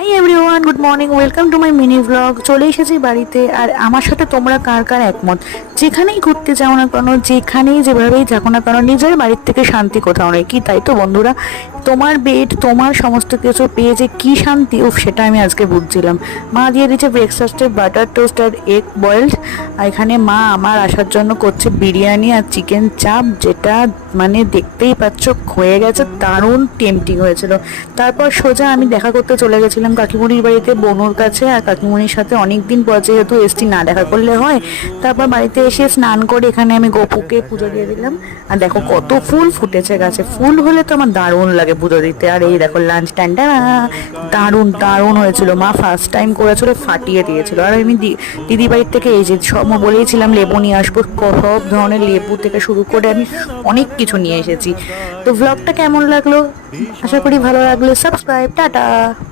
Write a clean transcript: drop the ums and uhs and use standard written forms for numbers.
Hi everyone, good morning, welcome to my mini blog. চলে এসেছি বাড়িতে। আর আমার সাথে তোমরা কার কার একমত, যেখানেই ঘুরতে যাও না কেন, যেখানেই যেভাবেই থাকো না কেন, নিজের বাড়ির থেকে শান্তি কোথাও নেই, কি তাই তো বন্ধুরা? তোমার বেড, তোমার সমস্ত কিছু পেয়ে যে কি শান্তি, উফ, সেটা আমি আজকে বুঝছিলাম। মা দিয়ে দিচ্ছে ব্রেকফাস্টে বাটার টোস্ট আর এগ বয়েলড। আর এখানে মা আমার আসার জন্য করছে বিরিয়ানি আর চিকেন চাপ, যেটা মানে দেখতেই পাচ্ছ হয়ে গেছে, দারুণ টেম্পটিং হয়েছিল। তারপর সোজা আমি দেখা করতে চলে গেছিলাম কাকিমুনির বাড়িতে, বনুর কাছে। আর কাকিমুনির সাথে অনেক দিন পর যেহেতু এসছি, না দেখা করলে হয়। তারপর বাড়িতে এসে স্নান করে এখানে আমি গোপুকে পুজো দিয়ে দিলাম। আর দেখো কত ফুল ফুটেছে গাছে। ফুল হলে তো আমার দারুণ লাগে পুজো দিতে। আর এই দেখো লাঞ্চ টাইমটা দারুণ দারুণ হয়েছিল। মা ফার্স্ট টাইম করেছিল, ফাটিয়ে দিয়েছিল। আর আমি দিদি বাড়ির থেকে এই যে সব বলেছিলাম লেবু নিয়ে আসবো, সব ধরনের লেবু থেকে শুরু করে আমি অনেক কিছু নিয়ে এসেছি। তো ব্লগটা কেমন লাগলো? আশা করি ভালো লাগলো। Subscribe, tata.